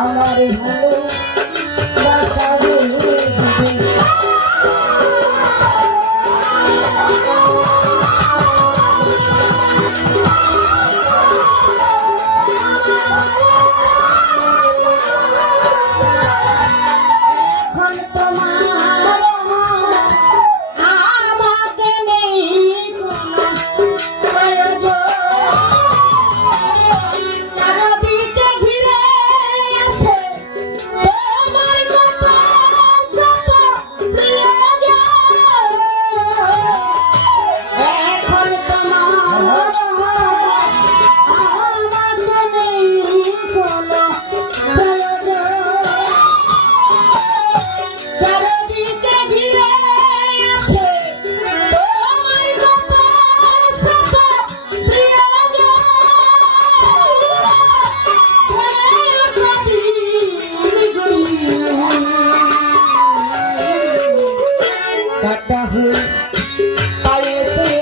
আমার ভালো কাটা হয়ে পায়ে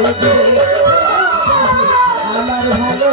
বুঝবে। আমার ভালো